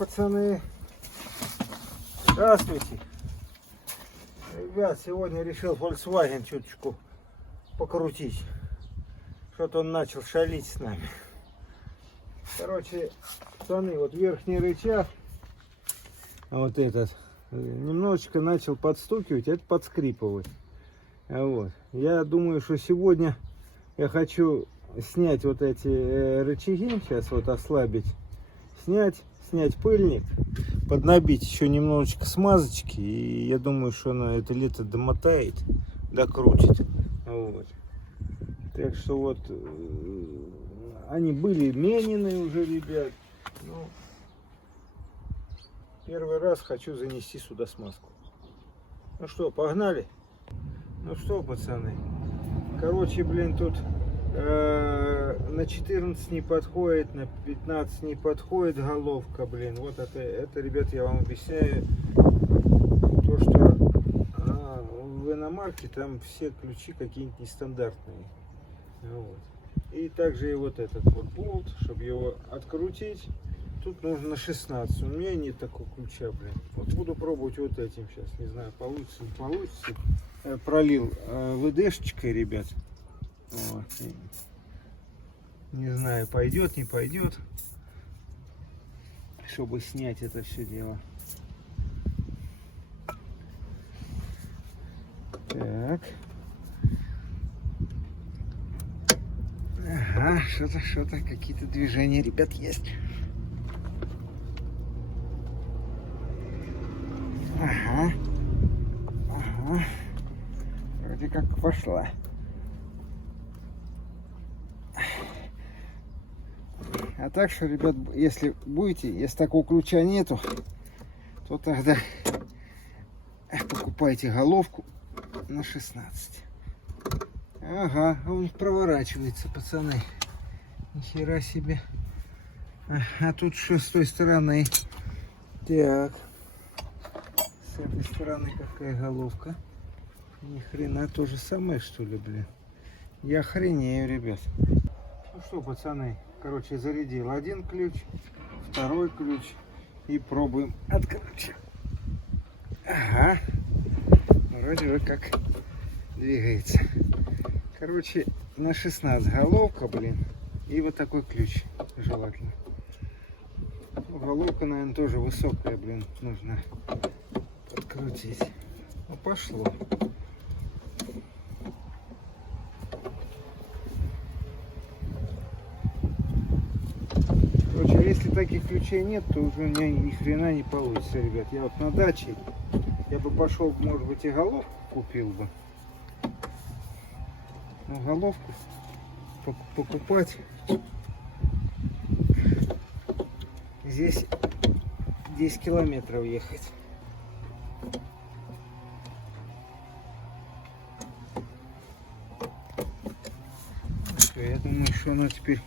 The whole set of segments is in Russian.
пацаны, здравствуйте. Ребят, сегодня решил Volkswagen чуточку покрутить. Что-то он начал шалить с нами. Короче, пацаны, вот верхний рычаг, вот этот, немножечко начал подстукивать, это подскрипывать. Вот. Я думаю, что сегодня я хочу снять вот эти рычаги, сейчас вот ослабить, снять пыльник, поднабить еще немножечко смазочки, и я думаю, что она это лето домотает, докрутит. Вот. Так что вот они были менены уже, ребят. Ну, первый раз хочу занести сюда смазку. Ну что, погнали? Ну что, пацаны, короче, блин, тут на 14 не подходит, на 15 не подходит головка, блин. Вот это, ребят, я вам объясняю, то, что в иномарке там все ключи какие-нибудь нестандартные. Вот. И также и вот этот вот болт, чтобы его открутить, тут нужно на 16. У меня нет такого ключа, блин. Вот буду пробовать вот этим сейчас, не знаю, получится, не получится. Пролил ВДшечкой, ребят. Вот. Не знаю, пойдет, не пойдет, чтобы снять это все дело. Так. Ага, что-то, какие-то движения, ребят, есть. Ага. Вроде как пошла. А так что, ребят, если такого ключа нету, то тогда покупайте головку на 16. Ага, он проворачивается, пацаны. Нихера себе. А тут что с той стороны? Так. С этой стороны какая головка? Ни хрена, то же самое, что ли, блин? Я охренею, ребят. Ну что, пацаны, короче, зарядил один ключ, второй ключ и пробуем открыть. Ага, вроде бы как двигается. Короче, на 16 головка, блин, и вот такой ключ желательно. Головка, наверное, тоже высокая, блин, нужно подкрутить. Ну, пошло. Если таких ключей нет, то уже у меня ни хрена не получится, ребят. Я вот на даче, я бы пошел, может быть, и головку купил бы. Но головку покупать здесь 10 километров ехать. Все, я думаю, что она теперь...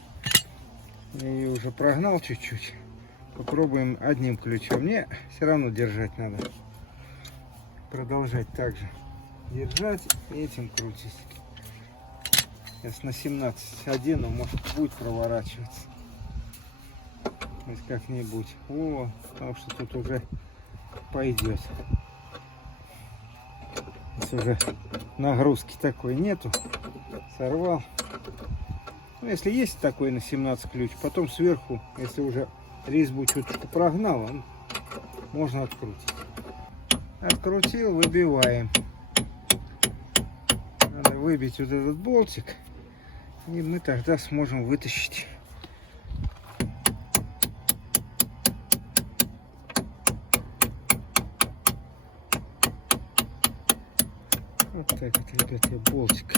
Я ее уже прогнал чуть-чуть. Попробуем одним ключом. Мне все равно держать надо. Продолжать так же. Держать и этим крутить. Сейчас на 17 одену, может будет проворачиваться. Хоть как-нибудь. О, потому что тут уже пойдет. Здесь уже нагрузки такой нету. Сорвал. Ну, если есть такой на 17 ключ, потом сверху, если уже резьбу чуточку прогнал, можно открутить. Открутил, выбиваем. Надо выбить вот этот болтик, и мы тогда сможем вытащить. Вот так вот, ребят, я болтик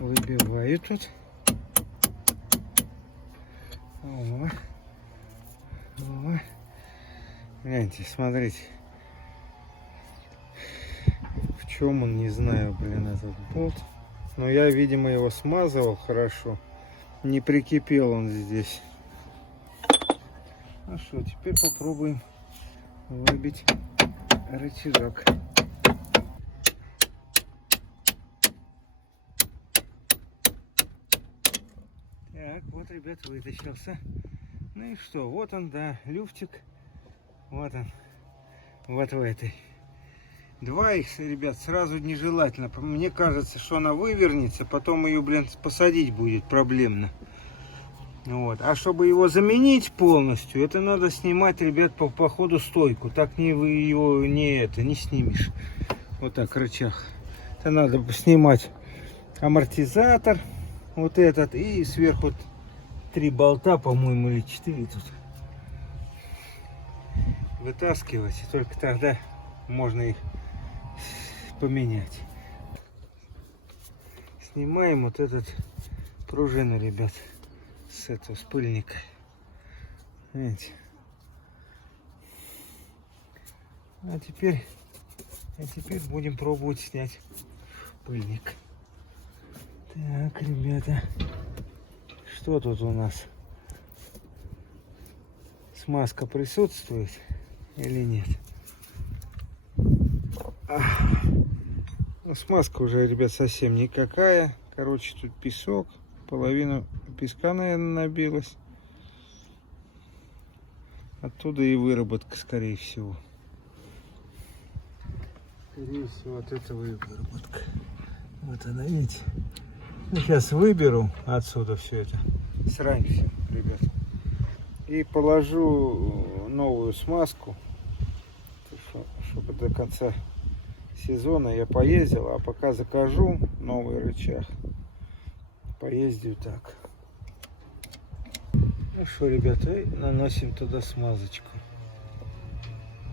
выбиваю тут. О. Гляньте, смотрите. В чем он, не знаю, блин, этот болт. Но я, видимо, его смазывал хорошо. Не прикипел он здесь. Ну что, теперь попробуем выбить рычажок. Так, вот, ребят, вытащился. Ну и что, вот он, да, люфтик Вот он. Вот в этой. Два их, ребят, сразу нежелательно. Мне кажется, что она вывернется, потом ее, блин, посадить будет проблемно. Вот. А чтобы его заменить полностью, это надо снимать, ребят, по ходу стойку. Так его не снимешь. Вот так, рычаг. Это надо снимать амортизатор, вот этот, и сверху 3 болта, по-моему, или 4 тут. Вытаскивать, и только тогда можно их поменять. Снимаем вот этот пружину, ребят, с этого спыльника. Видите? А теперь будем пробовать снять пыльник. Так, ребята, что тут у нас? Смазка присутствует или нет? Ну, смазка уже, ребят, совсем никакая. Короче, тут песок. Половина песка, наверное, набилась. Оттуда и выработка, скорее всего. Скорее всего, от этого и выработка. Вот она, видите? Сейчас выберу отсюда все это. Срань все, ребят. И положу новую смазку, чтобы до конца сезона я поездил, а пока закажу новый рычаг, поездил так. Ну что, ребята, и наносим туда смазочку.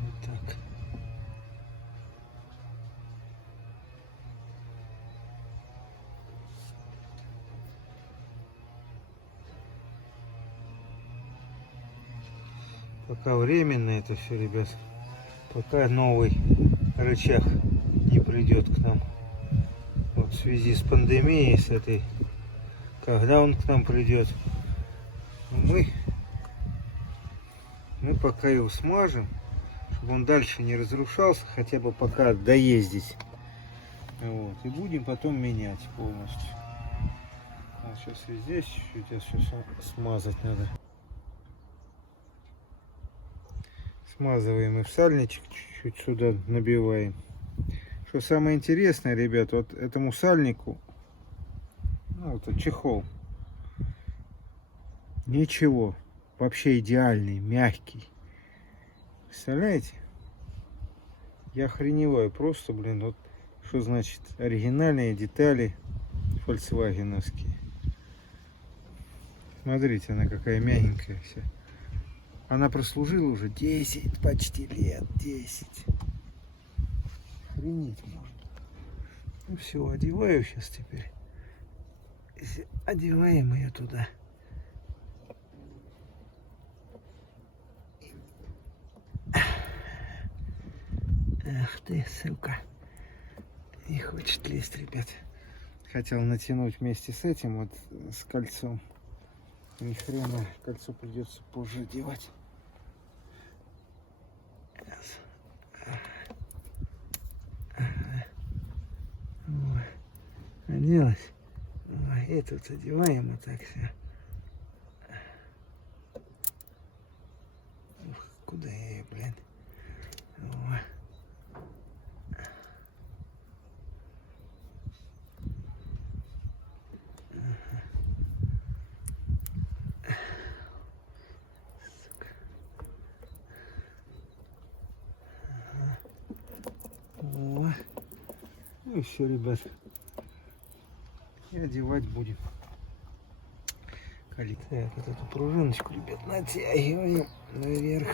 Вот так. Пока временно это все, ребят. Пока новый рычаг не придет к нам. Вот в связи с пандемией, с этой, когда он к нам придет, мы пока его смажем, чтобы он дальше не разрушался, хотя бы пока доездить. Вот. И будем потом менять полностью. А сейчас и здесь чуть-чуть смазать надо. Смазываем и в сальничек чуть-чуть сюда набиваем. Что самое интересное, ребят, вот этому сальнику, ну, вот чехол, ничего, вообще идеальный, мягкий. Представляете? Я охреневаю просто, блин, вот что значит оригинальные детали фольксвагеновские. Смотрите, она какая мягенькая вся. Она прослужила уже 10 почти лет, 10. Охренеть можно. Ну все, одеваю сейчас теперь. Одеваем ее туда. Ах ты, сука. Не хочет лезть, ребят. Хотел натянуть вместе с этим, вот с кольцом. Ни хрена, кольцо придется позже одевать. Оделась. И тут одеваем вот так все. Ух, куда я ее, блин? О. Сука. О. Ну и все, ребят. И одевать будем. Так, вот эту пружиночку, ребят, натягиваем наверх.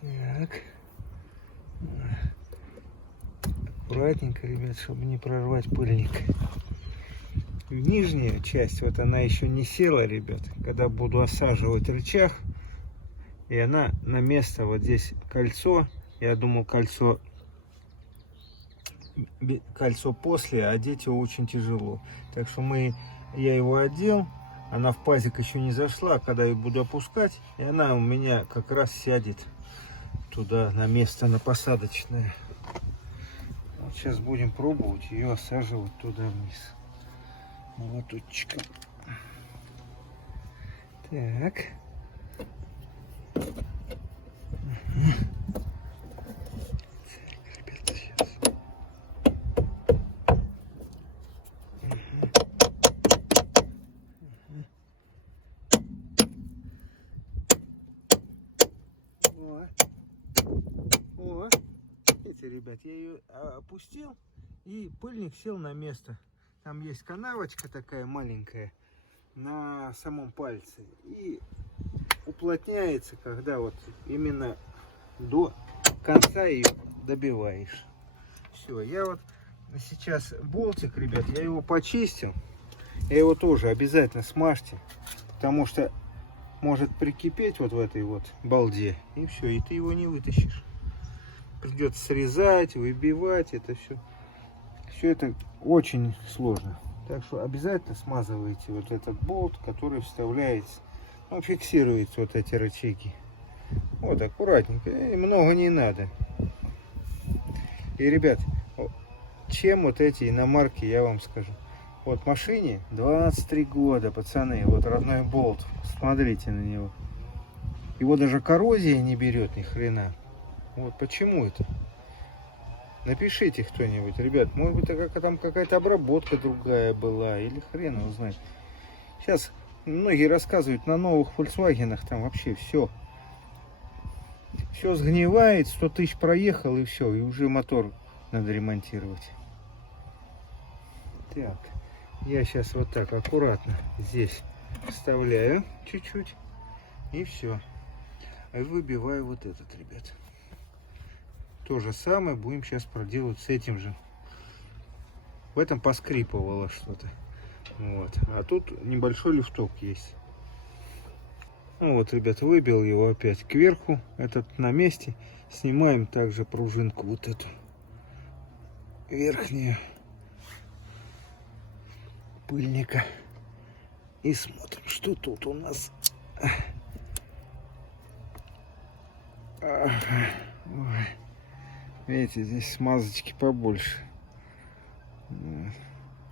Так. Аккуратненько, ребят, чтобы не прорвать пыльник. Нижняя часть, вот она еще не села, ребят. Когда буду осаживать рычаг, и она на место, вот здесь кольцо. Я думал, кольцо после, одеть его очень тяжело. Так что я его одел, она в пазик еще не зашла, когда я буду опускать, и она у меня как раз сядет туда на место, на посадочное. Вот сейчас будем пробовать ее осаживать туда вниз. Молоточком. Так. ребят, я ее опустил, и пыльник сел на место. Там есть канавочка такая маленькая на самом пальце. И уплотняется, когда вот именно до конца ее добиваешь. Все, я вот сейчас болтик, ребят, я его почистил. Я его тоже обязательно смажьте, потому что может прикипеть вот в этой вот балде, и все, и ты его не вытащишь. Придется срезать, выбивать, это все. Все это очень сложно. Так что обязательно смазывайте вот этот болт, который вставляется, ну, фиксируется вот эти рычаги. Вот аккуратненько, и много не надо. И, ребят, чем вот эти иномарки, я вам скажу. Вот машине 23 года, пацаны, вот родной болт, смотрите на него. Его даже коррозия не берет ни хрена. Вот почему это? Напишите кто-нибудь, ребят, может быть там какая-то обработка другая была, или хрен его знает. Сейчас многие рассказывают, на новых Volkswagen'ах там вообще все сгнивает, 100 тысяч проехал, и все, и уже мотор надо ремонтировать. Так, я сейчас вот так аккуратно здесь вставляю чуть-чуть, и все. И выбиваю вот этот, ребят. То же самое будем сейчас проделать с этим же. В этом поскрипывало что-то. Вот. А тут небольшой люфток есть. Ну вот, ребят, выбил его опять кверху. Этот на месте. Снимаем также пружинку вот эту верхнюю пыльника. И смотрим, что тут у нас. Ой. Видите, здесь смазочки побольше.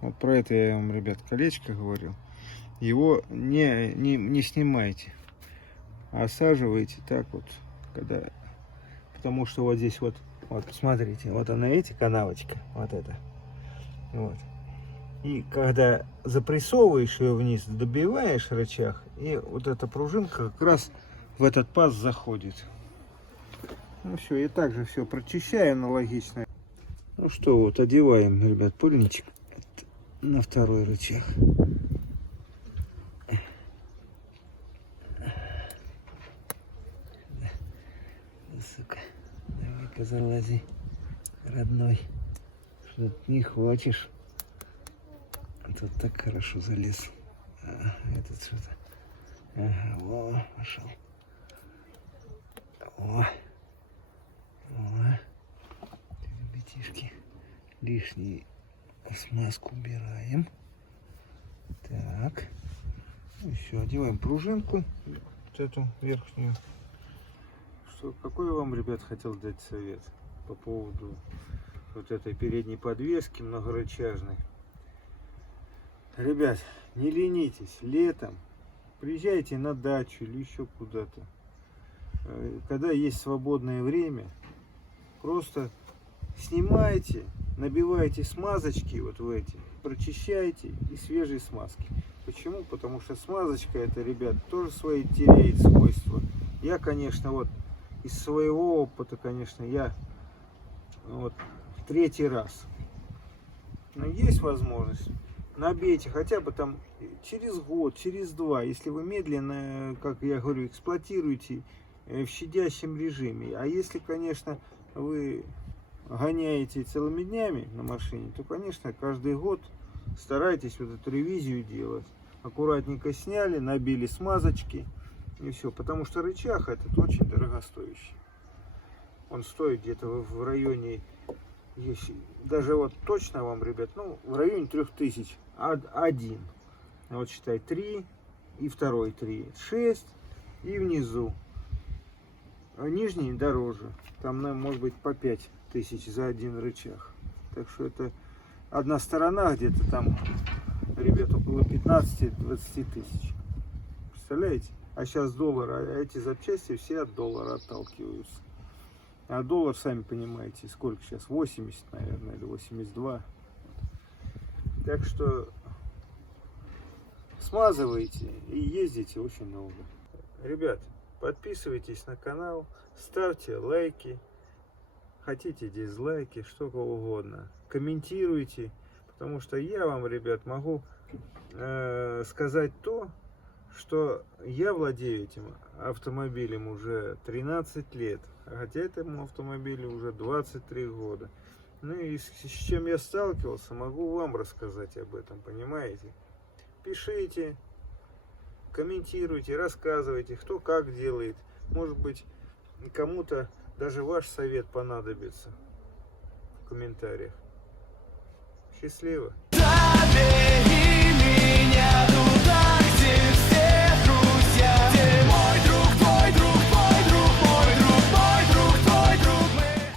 Вот про это я вам, ребят, колечко говорил. Его не снимайте. Осаживайте так вот, когда... Потому что вот здесь вот посмотрите, вот она, эти канавочка, вот это. Вот. И когда запрессовываешь ее вниз, добиваешь рычаг, и вот эта пружинка как раз в этот паз заходит. Ну все, и также все прочищаем аналогично. Ну что, вот одеваем, ребят, пыльничек на второй рычаг. Сука, давай-ка залази, родной. Что ты не хочешь? А тут так хорошо залез. Этот что-то. Ага, во, пошел. О. Ребятишки, лишнюю смазку убираем. Так, еще одеваем пружинку, вот эту верхнюю. Что, какой я вам, ребят, хотел дать совет по поводу вот этой передней подвески многорычажной. Ребят, не ленитесь, летом приезжайте на дачу или еще куда-то, когда есть свободное время. Просто снимаете, набиваете смазочки вот в эти, прочищаете и свежие смазки. Почему? Потому что смазочка это, ребят, тоже свои теряет свойства. Я, конечно, вот из своего опыта, конечно, я вот третий раз. Но есть возможность, набейте хотя бы там через год, через два, если вы медленно, как я говорю, эксплуатируете в щадящем режиме. А если, конечно, вы гоняете целыми днями на машине, то, конечно, каждый год старайтесь вот эту ревизию делать. Аккуратненько сняли, набили смазочки и все. Потому что рычаг этот очень дорогостоящий. Он стоит где-то в районе, если, даже вот точно вам, ребят, ну, в районе 3000. Один. Вот считай 3 и второй 3. 6 и внизу. А нижний дороже. Там, может быть, по 5000 за один рычаг. Так что это одна сторона где-то там, ребят, около 15-20 тысяч. Представляете? А сейчас доллар, а эти запчасти все от доллара отталкиваются. А доллар, сами понимаете, сколько сейчас? 80, наверное, или 82. Так что смазывайте и ездите очень долго. Ребят, подписывайтесь на канал, ставьте лайки, хотите дизлайки, что угодно. Комментируйте, потому что я вам, ребят, могу сказать то, что я владею этим автомобилем уже 13 лет, хотя этому автомобилю уже 23 года. Ну и с чем я сталкивался, могу вам рассказать об этом, понимаете? Пишите, комментируйте, рассказывайте, кто как делает. Может быть, кому-то даже ваш совет понадобится в комментариях. Счастливо!